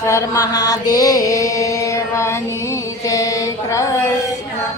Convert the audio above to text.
શર મહાદેવની જય કૃષ્ણ